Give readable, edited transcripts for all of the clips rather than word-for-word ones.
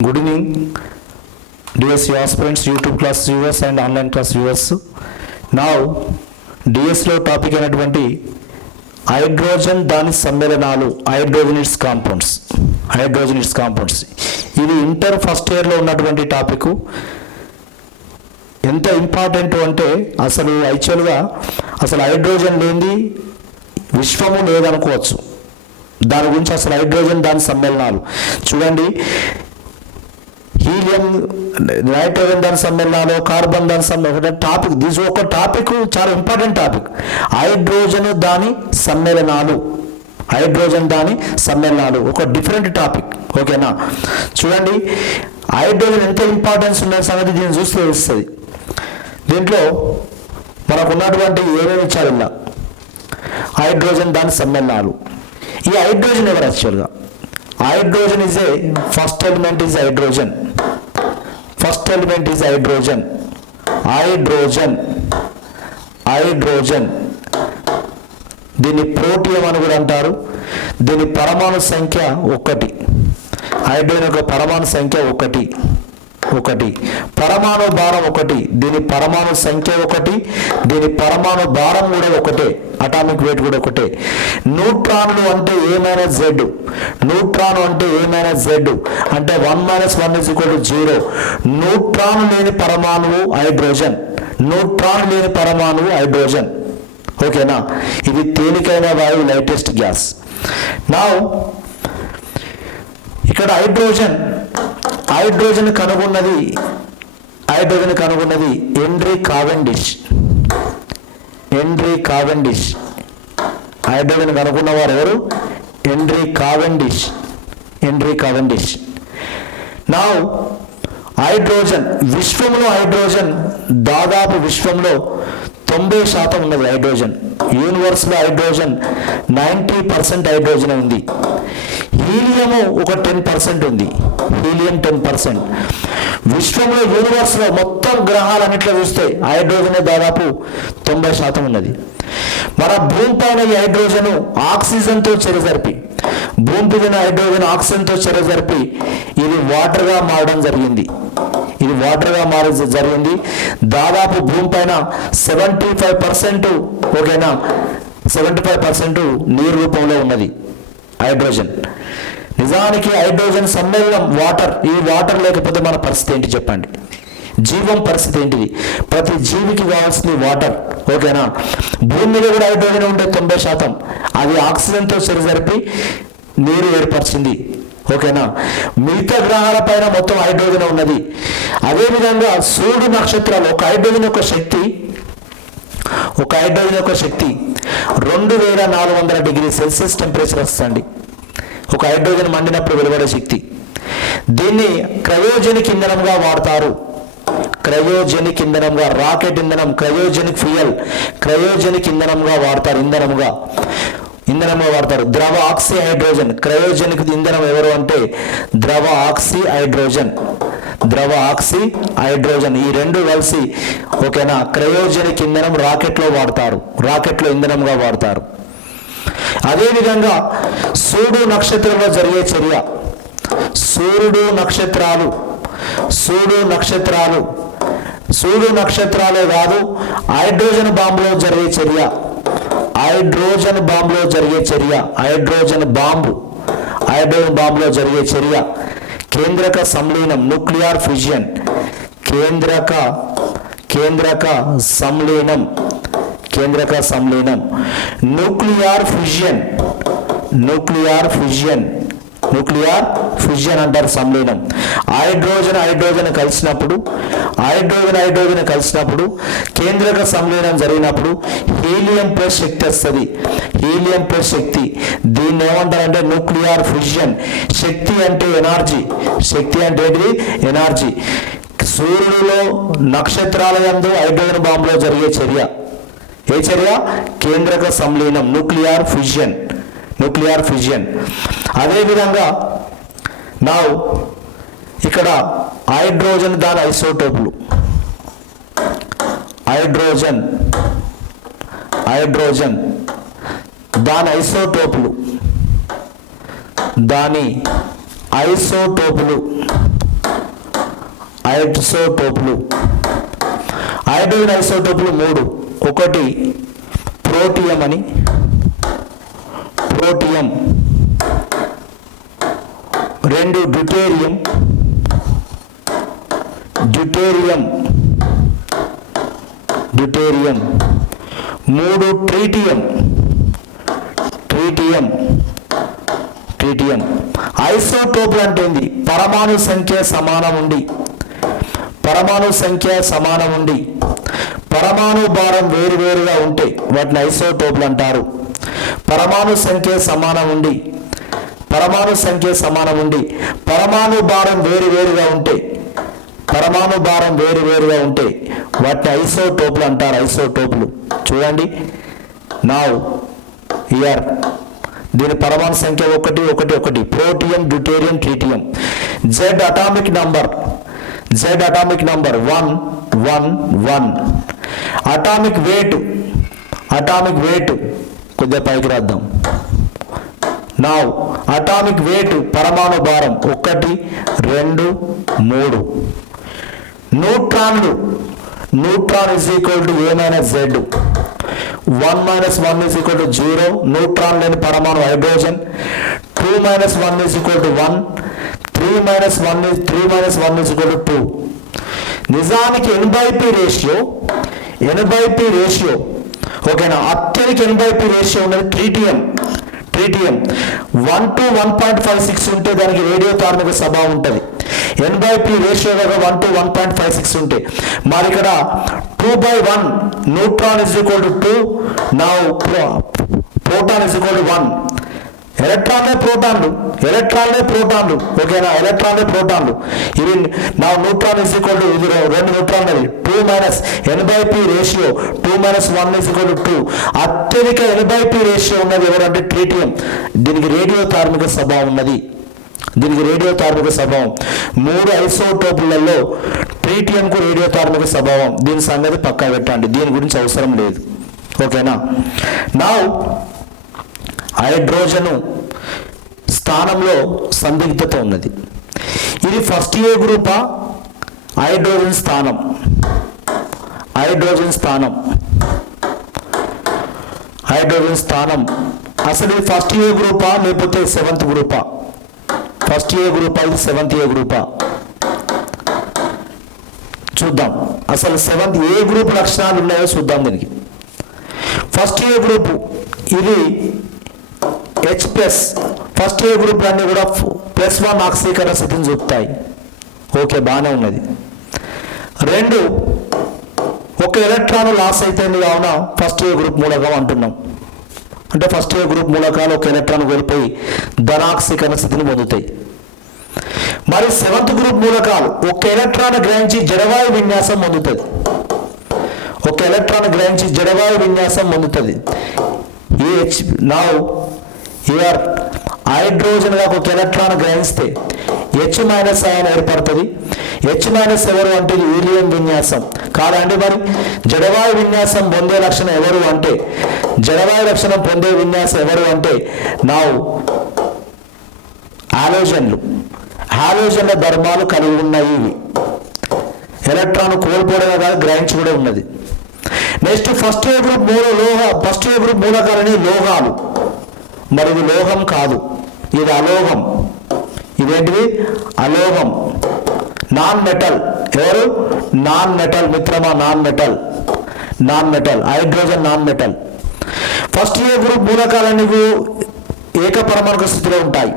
Good evening, DSC aspirants, YouTube class viewers and online class viewers. Now, DS లో topic అయినటువంటి hydrogen దాని సమ్మేళనాలు, hydrogen compounds. ఇది inter first ఇయర్లో ఉన్నటువంటి టాపిక్. ఎంత ఇంపార్టెంట్ అంటే అసలు యాక్చువల్గా హైడ్రోజన్ లేనిది విశ్వము లేదనుకోవచ్చు. దాని గురించి అసలు హైడ్రోజన్ దాని సమ్మేళనాలు చూడండి. హీలియం, నైట్రోజన్ దాని సమ్మేళనాలు, కార్బన్ దాని సమ్మేళనాలు టాపిక్. దిస్ ఒక టాపిక్, చాలా ఇంపార్టెంట్ టాపిక్. హైడ్రోజన్ దాని సమ్మేళనాలు ఒక డిఫరెంట్ టాపిక్. ఓకేనా? చూడండి, హైడ్రోజన్ ఎంత ఇంపార్టెన్స్ ఉన్న సంగతి దీన్ని చూస్తే తెలుస్తుంది. దీంట్లో మనకు ఉన్నటువంటి ఏమేమి ఇచ్చారు ఇలా హైడ్రోజన్ దాని సమ్మేళనాలు. ఈ హైడ్రోజన్ ఎవరు యాక్చువల్గా? Hydrogen is a first element is hydrogen. దీన్ని ప్రోటియం అని కూడా అంటారు. దీని పరమాణు సంఖ్య 1. హైడ్రోజన్ యొక్క పరమాణు సంఖ్య 1. పరమాణు భారం 1. దీని పరమాణు సంఖ్య 1. దీని పరమాణు భారం కూడా 1. అటామిక్ వెయిట్ కూడా 1. న్యూట్రాన్లు అంటే A-Z. అంటే 1 - 1 = 0. న్యూట్రాన్ లేని పరమాణువు హైడ్రోజన్. ఓకేనా? ఇది తేలికైన వాయువు, లైటెస్ట్ గ్యాస్. నా ఇక్కడ హైడ్రోజన్ కనుగొన్నది హెన్రీ కావెండిష్. హైడ్రోజన్ కనుగొన్నవారు ఎవరు? Henry Cavendish. నా హైడ్రోజన్ దాదాపు విశ్వంలో 90% ఉన్నది హైడ్రోజన్. యూనివర్స్లో హైడ్రోజన్ 90% హైడ్రోజన్ ఉంది. హీలియము ఒక 10% ఉంది. 10%. విశ్వంలో యూనివర్స్లో మొత్తం గ్రహాలన్నిట్లో చూస్తే హైడ్రోజన్ దాదాపు 90% ఉన్నది. మన భూమి పైన ఈ హైడ్రోజన్ ఆక్సిజన్తో చెరజరిపి ఇది వాటర్గా మారడం జరిగింది. దాదాపు భూమి పైన 75%, ఓకేనా, 75% నీరు రూపంలో ఉన్నది హైడ్రోజన్. నిజానికి హైడ్రోజన్ సమ్మేళనం వాటర్. ఈ వాటర్ లేకపోతే మన పరిస్థితి ఏంటి చెప్పండి? జీవం పరిస్థితి ఏంటిది? ప్రతి జీవికి కావాల్సింది వాటర్. ఓకేనా? భూమి మీద కూడా హైడ్రోజన్ ఉండే 90%. అది ఆక్సిజన్తో సరిజరిపి నీరు ఏర్పరిచింది. ఓకేనా? మిగతా గ్రహాల పైన మొత్తం హైడ్రోజన్ ఉన్నది. అదేవిధంగా సూర్యుడు నక్షత్రాలు ఒక హైడ్రోజన్ యొక్క శక్తి 2400 డిగ్రీ సెల్సియస్ టెంపరేచర్ వస్తుంది. ఒక హైడ్రోజన్ మండినప్పుడు వెలువడే శక్తి. దీన్ని క్రయోజెనిక్ ఇంధనంగా వాడతారు. రాకెట్ ఇంధనం, క్రయోజెనిక్ ఫ్యూయల్, క్రయోజెనిక్ ఇంధనంగా వాడతారు. ఇంధనంగా వాడతారు. ద్రవ ఆక్సీ హైడ్రోజన్. క్రయోజెనిక్ ఇంధనం ఎవరు అంటే ద్రవ ఆక్సీ హైడ్రోజన్. ఈ రెండు కలిసి, ఓకేనా, క్రయోజెనిక్ ఇంధనం రాకెట్లో ఇంధనంగా వాడతారు. అదేవిధంగా సూర్యుడు నక్షత్రంలో జరిగే చర్య. సూర్యుడు నక్షత్రాలే కాదు, హైడ్రోజన్ బాంబులో జరిగే చర్య. హైడ్రోజన్ బాంబులో జరిగే చర్య కేంద్రక సంలీనం, న్యూక్లియర్ ఫ్యూజన్. కేంద్రక సంలీనం, న్యూక్లియర్ ఫ్యూజన్ అంటారు సంలీనం. హైడ్రోజన్ కలిసినప్పుడు కేంద్రక సంలీనం జరిగినప్పుడు హీలియం ప్లస్ శక్తి వస్తుంది. దీన్ని ఏమంటారంటే న్యూక్లియర్ ఫ్యూజన్. శక్తి అంటే ఎనర్జీ. సూర్యుడిలో నక్షత్రాల యందు హైడ్రోజన్ బాంబులో జరిగే చర్య. ఏ చర్య? కేంద్రక సంలీనం, న్యూక్లియర్ ఫ్యూజన్. అదేవిధంగా నా ఇక్కడ హైడ్రోజన్ దాని ఐసోటోపులు. హైడ్రోజన్ దాని ఐసోటోపులు ఐసోటోపులు. హైడ్రోజన్ ఐసోటోపులు 3. ఒకటి ప్రోటియం అని, protium. 2 deuterium, deuterium, deuterium. 3 tritium, tritium, tritium. ఐసోటోపులు అంటే ఏంది? పరమాణు సంఖ్య సమానం ఉండి, పరమాణు సంఖ్య సమానం ఉండి పరమాణు భారం వేరువేరుగా ఉంటే వాటిని ఐసోటోపులు అంటారు. పరమాణు సంఖ్య సమానం ఉండి, పరమాణు సంఖ్య సమానం ఉండి పరమాణు భారం వేరువేరుగా ఉంటే, పరమాణు భారం వేరువేరుగా ఉంటే వాటిని ఐసోటోపులు అంటారు. ఐసోటోపులు చూడండి. నౌ హియర్ దీని పరమాణు సంఖ్య 1 1 1. Protium, deuterium, tritium. Z atomic number, Z atomic number 1 1 1. Atomic weight, atomic weight కొద్దిగా పైకి రాద్దాం. నౌ అటామిక్ వెయిట్ పరమాణు భారం 1 2 3. న్యూట్రాన్లు, neutron is equal to A minus Z. 1 minus 1 is equal to 0. Neutron లేని పరమాణు hydrogen. 2 minus 1 is equal to 1. 3 minus 1 is equal to 2. నిజానికి N/P ratio, N/P ratio ఓకేనా, అత్యధిక N/P రేషియో ఉన్నది ట్రీటియం. ట్రీటియం 1 to 1.56 ఉంటే దానికి రేడియో ధార్మిక స్వభావం ఉంటుంది. N/P రేషియో దగ్గర 1 to 1.56 ఉంటే, మరి ఇక్కడ 2/1 neutron is equal to 2. Now proton is equal to 1. ఎలక్ట్రాన్లే ప్రోటాన్లు, ఎలక్ట్రాన్లే ప్రోటాన్లు ఓకేనా, ఎలక్ట్రాన్లే ప్రోటాన్లు. ఇవి నా న్యూట్రాన్ ఇస్ ఈక్వల్ టు, ఇది 2 న్యూట్రాన్లు. 2 minus N/P ratio 2 minus 1 is equal to 2. అత్యధిక N/P రేషియో ఉన్నది ఎవరంటే ట్రీటియం. దీనికి రేడియో ధార్మిక స్వభావం ఉన్నది, దీనికి రేడియో ధార్మిక స్వభావం. 3 ఐసోటోపులలో ట్రీటియంకు రేడియో ధార్మిక స్వభావం. దీని సంగతి పక్కా పెట్టండి, దీని గురించి అవసరం లేదు ఓకేనా. నా హైడ్రోజను స్థానంలో సందిగ్ధత ఉన్నది. ఇది ఫస్ట్ ఏ గ్రూపా? హైడ్రోజన్ స్థానం, హైడ్రోజన్ స్థానం, హైడ్రోజన్ స్థానం. అసలు ఇది ఫస్ట్ ఏ గ్రూపా లేకపోతే 7th గ్రూపా? ఫస్ట్ ఏ గ్రూపా, ఇది 7th ఏ గ్రూపా? చూద్దాం అసలు 7th ఏ గ్రూప్ లక్షణాలు ఉన్నాయో చూద్దాం. దీనికి ఫస్ట్ ఏ గ్రూపు ఇది H+. ఫస్ట్ ఏ గ్రూప్ అన్నీ కూడా +1 ఆక్సీకరణ స్థితిని చూపుతాయి. ఓకే బాగానే ఉన్నది. 2 ఒక ఎలక్ట్రాన్ లాస్ అయిపోయింది కావున ఫస్ట్ ఏ గ్రూప్ మూలకం అంటున్నాం. అంటే ఫస్ట్ ఏ గ్రూప్ మూలకాలు ఒక ఎలక్ట్రాన్ కోల్పోయి ధనాక్సీకరణ స్థితిని పొందుతాయి. మరి 7th గ్రూప్ మూలకాలు ఒక ఎలక్ట్రాన్ గ్రహించి జడవాయు విన్యాసం పొందుతుంది. ఒక ఎలక్ట్రాన్ గ్రహించి జడవాయు విన్యాసం పొందుతుంది. నౌ హియర్ హైడ్రోజన్ గా ఒక ఎలక్ట్రాన్ గ్రహిస్తే H- అయాన్ ఏర్పడుతుంది. H- ఎవరు అంటే హీలియం విన్యాసం కాదండి. మరి జడవాయు విన్యాసం పొందే లక్షణం ఎవరు అంటే, జడవాయు లక్షణం పొందే విన్యాసం ఎవరు అంటే నౌ హాలోజన్లు. హాలోజన్ల ధర్మాలు కలిగి ఉన్నాయి. ఇవి ఎలక్ట్రాన్ కోల్పోవడమే కాదు గ్రహించి కూడా ఉన్నది. నెక్స్ట్ ఫస్ట్ ఏ గ్రూప్ మూలకాలని లోహాలు. మరి ఇది లోహం కాదు, ఇది అలోహం. ఇదేంటిది? అలోహం, నాన్ మెటల్. ఎవరు? నాన్ మెటల్ మిత్రమా, non metal, non metal. Hydrogen non metal. First A group మూలకాలన్నీ ఏకపరమాణు స్థితిలో ఉంటాయి.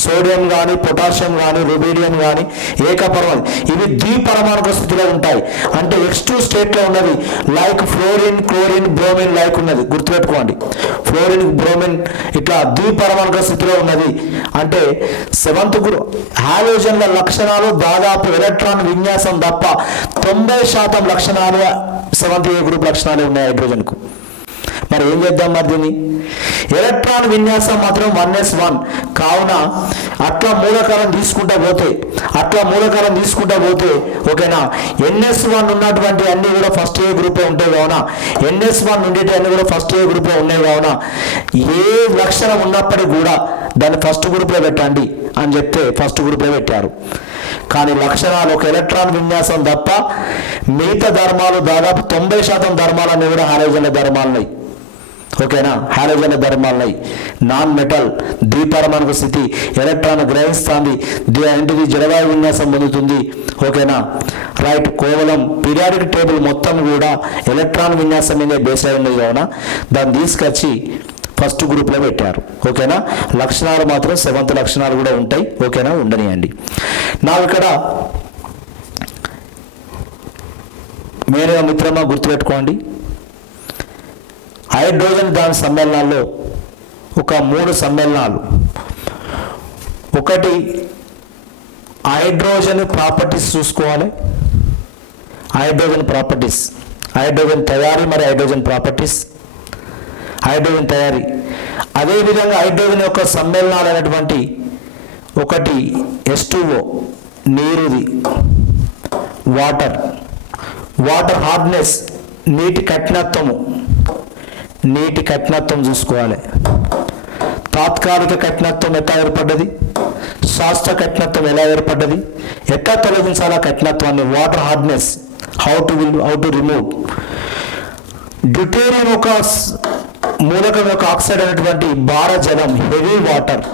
సోడియం కానీ, పొటాషియం కానీ, రుబీడియం కానీ ఏకపరమాణు. ఇవి ద్విపరమాణు స్థితిలో ఉంటాయి. అంటే X2 స్టేట్లో ఉన్నది. Like fluorine, chlorine, bromine like ఉన్నది. గుర్తుపెట్టుకోండి, ఫ్లోరిన్, బ్రోమిన్ ఇట్లా ద్విపరమాణు స్థితిలో ఉన్నది. అంటే 7th గ్రూప్ హాలోజన్ల లక్షణాలు దాదాపు ఎలక్ట్రాన్ విన్యాసం తప్ప 90% లక్షణాలు 7th ఏ గ్రూప్ లక్షణాలు ఉన్నాయి హైడ్రోజన్కు. మరి ఏం చేద్దాం? మరి దీన్ని ఎలక్ట్రాన్ విన్యాసం మాత్రం 1s1 కావున అట్లా మూలకాలం తీసుకుంటా పోతే ఓకేనా, NS1 ఉన్నటువంటి అన్ని కూడా ఫస్ట్ ఏ గ్రూపే ఉంటాయి కావున, NS1 ఉండేటి అన్ని కూడా ఫస్ట్ ఏ గ్రూపే ఉన్నాయి కావున ఏ లక్షణం ఉన్నప్పటికీ కూడా దాన్ని ఫస్ట్ గ్రూప్లో పెట్టండి అని చెప్తే ఫస్ట్ గ్రూప్లో పెట్టారు. కానీ లక్షణాలు ఒక ఎలక్ట్రాన్ విన్యాసం తప్ప మిగతా ధర్మాలు దాదాపు 90% ధర్మాలన్నీ కూడా హాలోజన్ ధర్మాలున్నాయి. ఓకేనా, హాలోజన్ ధర్మాలున్నాయి. నాన్ మెటల్ ద్విపరమాణు స్థితి, ఎలక్ట్రాన్ గ్రహిస్తుంది, ఇంటిది జడవాయు విన్యాసం పొందుతుంది. ఓకేనా రైట్. కేవలం పీరియాడిక్ టేబుల్ మొత్తం కూడా ఎలక్ట్రాన్ విన్యాసం మీద బేస్ అయి ఉన్నది కావున దాన్ని తీసుకొచ్చి ఫస్ట్ గ్రూప్లో పెట్టారు. ఓకేనా, లక్షణాలు మాత్రం 7th లక్షణాలు కూడా ఉంటాయి. ఓకేనా, ఉండనియండి. నా ఇక్కడ మెయిన్గా మిత్రమా గుర్తుపెట్టుకోండి, హైడ్రోజన్ దాని సమ్మేళనాల్లో ఒక 3 సమ్మేళనాలు. ఒకటి హైడ్రోజన్ ప్రాపర్టీస్ చూసుకోవాలి. హైడ్రోజన్ ప్రాపర్టీస్, హైడ్రోజన్ తయారీ మరి హైడ్రోజన్ ప్రాపర్టీస్, హైడ్రోజన్ తయారీ. అదేవిధంగా హైడ్రోజన్ యొక్క సమ్మేళనాలు అనేటువంటి ఒకటి H2O నీరుది, వాటర్, వాటర్ హార్డ్నెస్ నీటి కఠినత్వము, నీటి కఠినత్వం చూసుకోవాలి. తాత్కాలిక కఠినత్వం ఎట్లా ఏర్పడ్డది, శాస్త్ర కఠినత్వం ఎలా ఏర్పడ్డది, ఎట్లా తొలగించాలా కఠినత్వాన్ని, water hardness, how to remove. Deuterium ఒక మూలకం యొక్క ఆక్సైడ్ అనేటువంటి భారజలం హెవీ వాటర్,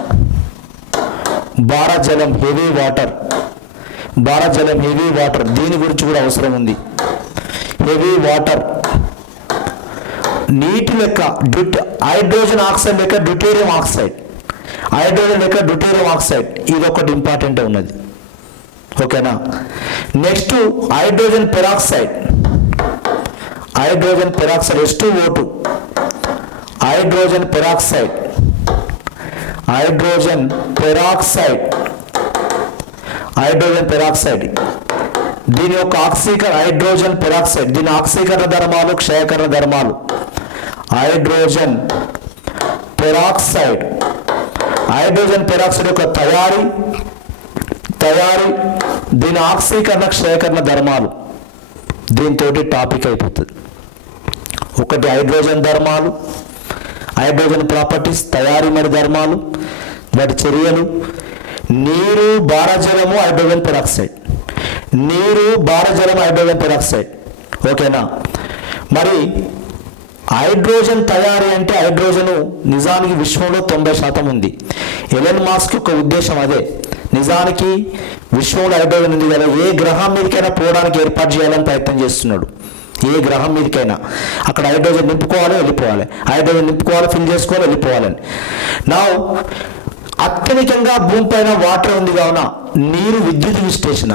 భారజలం హెవీ వాటర్, భారజలం హెవీ వాటర్, దీని గురించి కూడా అవసరం ఉంది. హెవీ వాటర్ నీటి లెక్క, హైడ్రోజన్ ఆక్సైడ్ లెక్క డ్యూటేరియం ఆక్సైడ్, హైడ్రోజన్ లెక్క డ్యూటేరియం ఆక్సైడ్, ఇది ఒకటి ఇంపార్టెంట్ ఉన్నది. ఓకేనా. Next hydrogen peroxide, hydrogen peroxide H2O2, hydrogen peroxide, hydrogen peroxide, hydrogen peroxide, దీని యొక్క ఆక్సీకరణ, హైడ్రోజన్ పెరాక్సైడ్, దీని ఆక్సీకరణ ధర్మాలు, క్షయకరణ ధర్మాలు. హైడ్రోజన్ పెరాక్సైడ్, హైడ్రోజన్ పెరాక్సైడ్ యొక్క తయారీ, దీని ఆక్సీకరణ క్షయకరణ ధర్మాలు, దీంతో టాపిక్ అయిపోతుంది. ఒకటి హైడ్రోజన్ ధర్మాలు, హైడ్రోజన్ ప్రాపర్టీస్, తయారీ మరి ధర్మాలు, వాటి చర్యలు. నీరు, భారజలము, హైడ్రోజన్ పెరాక్సైడ్, నీరు, భారజలం, హైడ్రోజన్ పెరాక్సైడ్. ఓకేనా. మరి హైడ్రోజన్ తయారీ అంటే హైడ్రోజను నిజానికి విశ్వంలో 90% ఉంది. ఎలన్ మాస్క్ యొక్క ఉద్దేశం అదే. నిజానికి విశ్వంలో హైడ్రోజన్ ఉంది కదా, ఏ గ్రహం మీదకైనా పోవడానికి ఏర్పాటు చేయాలని ప్రయత్నం చేస్తున్నాడు. ఏ గ్రహం మీదకైనా అక్కడ హైడ్రోజన్ నింపుకోవాలి, వెళ్ళిపోవాలి, హైడ్రోజన్ నింపుకోవాలి, ఫిల్ చేసుకోవాలి, వెళ్ళిపోవాలని. నా అత్యధికంగా భూమిపైన వాటర్ ఉంది కావున నీరు విద్యుత్ విశ్లేషణ,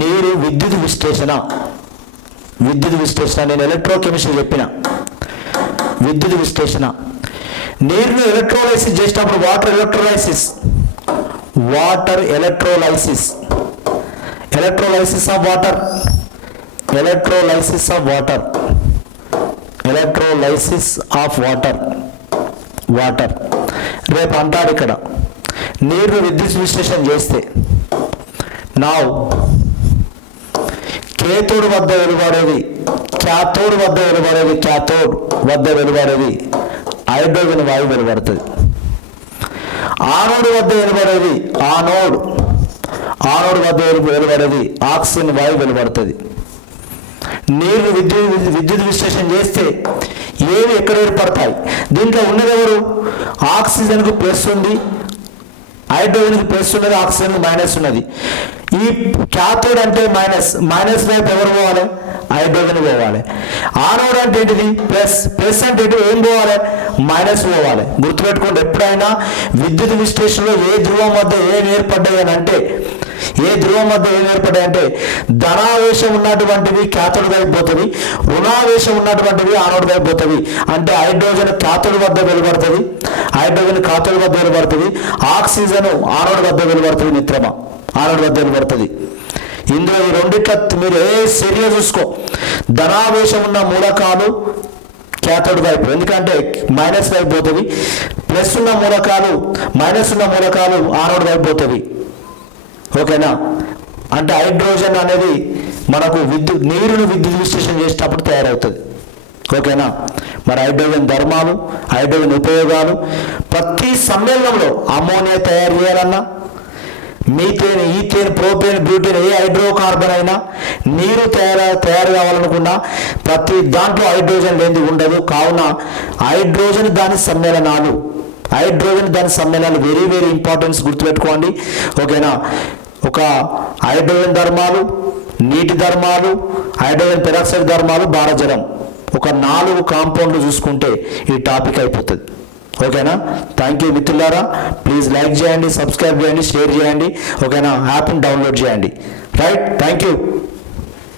నీరు విద్యుత్ విశ్లేషణ, విద్యుత్ విశ్లేషణ నేను ఎలక్ట్రోకెమిస్ట్రీ చెప్పిన. విద్యుత్ విశ్లేషణ, నీరును ఎలక్ట్రోలైసిస్ చేసినప్పుడు water electrolysis, water electrolysis, electrolysis of water, electrolysis of water, electrolysis of water, water. రేపు అంటారు ఇక్కడ నీరు విద్యుత్ విశ్లేషణ చేస్తే నా కేతోడు వద్ద వెలువడేది, క్యాథోడ్ వద్ద వెలువడేది, క్యాథోడ్ వద్ద వెలువడేది హైడ్రోజన్ వాయువు వెలువడుతుంది. ఆనోడ్ వద్ద వెలువడేది, ఆనోడ్ వద్ద వెలువడేది ఆక్సిజన్ వాయువు వెలువడుతుంది. నీరు విద్యుత్ విశ్లేషణ చేస్తే ఏవి ఎక్కడ ఏర్పడతాయి, దీంట్లో ఉన్నది ఎవరు, ఆక్సిజన్కు ప్లస్ ఉంది, హైడ్రోజన్కి ప్లస్ ఉన్నది, ఆక్సిజన్కి మైనస్ ఉన్నది. ఈ క్యాథోడ్ అంటే మైనస్ వైపు ఎవరు పోవాలి, హైడ్రోజన్ పోవాలి. ఆనోడ్ అంటే ఏంటిది, ప్లస్ అంటే ఏంటి, ఏం పోవాలి, మైనస్ పోవాలి. గుర్తుపెట్టుకోండి, ఎప్పుడైనా విద్యుత్ విశ్లేషణలో ఏ ధ్రువం వద్ద ఏం ఏర్పడ్డాయి అని అంటే, ఏ ధ్రువం వద్ద ఏం ఏర్పడ్డాయంటే ధనావేశం ఉన్నటువంటివి క్యాథోడ్ వైపు పోతుంది, రుణావేశం ఉన్నటువంటివి ఆనోడ్ వైపు పోతుంది. అంటే హైడ్రోజన్ క్యాథోడ్ వద్ద వెలువడుతుంది, హైడ్రోజన్ క్యాథోడ్ వద్ద వెలువడుతుంది, ఆక్సిజన్ ఆనోడ్ వద్ద వెలువడుతుంది. మిత్రమా, ఆనోడ్ వద్ద వెలువడుతుంది. ఇందులో ఈ రెండిట్ల మీరు ఏ చర్య చూసుకో, ధనావేశం ఉన్న మూలకాలు క్యాథోడ్ వైపు, ఎందుకంటే మైనస్ వైపు పోతుంది, ప్లస్ ఉన్న మూలకాలు, మైనస్ ఉన్న మూలకాలు ఆనోడ్ వైపు పోతుంది. ఓకేనా. అంటే హైడ్రోజన్ అనేది మనకు నీరును విద్యుత్ విశ్లేషణ చేసేటప్పుడు తయారవుతుంది. ఓకేనా. మరి హైడ్రోజన్ ధర్మాలు, హైడ్రోజన్ ఉపయోగాలు, ప్రతి సమ్మేళనంలో అమ్మోనియా తయారు చేయాలన్నా, మీథేన్, ఈథేన్, ప్రోపేన్, బ్యూటేన్, ఏ హైడ్రోకార్బన్ అయినా నీరు తయారు కావాలనుకున్నా ప్రతి దాంట్లో హైడ్రోజన్ లేనిది ఉండదు. కావున హైడ్రోజన్ దాని సమ్మేళనాలు వెరీ వెరీ ఇంపార్టెన్స్ గుర్తుపెట్టుకోండి. ఓకేనా? ఒక హైడ్రోజన్ ధర్మాలు, నీటి ధర్మాలు, హైడ్రోజన్ పెరాక్సైడ్ ధర్మాలు, భారజలం, ఒక 4 కాంపౌండ్లు చూసుకుంటే ఈ టాపిక్ అయిపోతుంది. ఓకేనా? థ్యాంక్ యూ మిత్రులారా. ప్లీజ్ లైక్ చేయండి, సబ్స్క్రైబ్ చేయండి, షేర్ చేయండి. ఓకేనా? యాప్ని డౌన్లోడ్ చేయండి. రైట్? Thank you.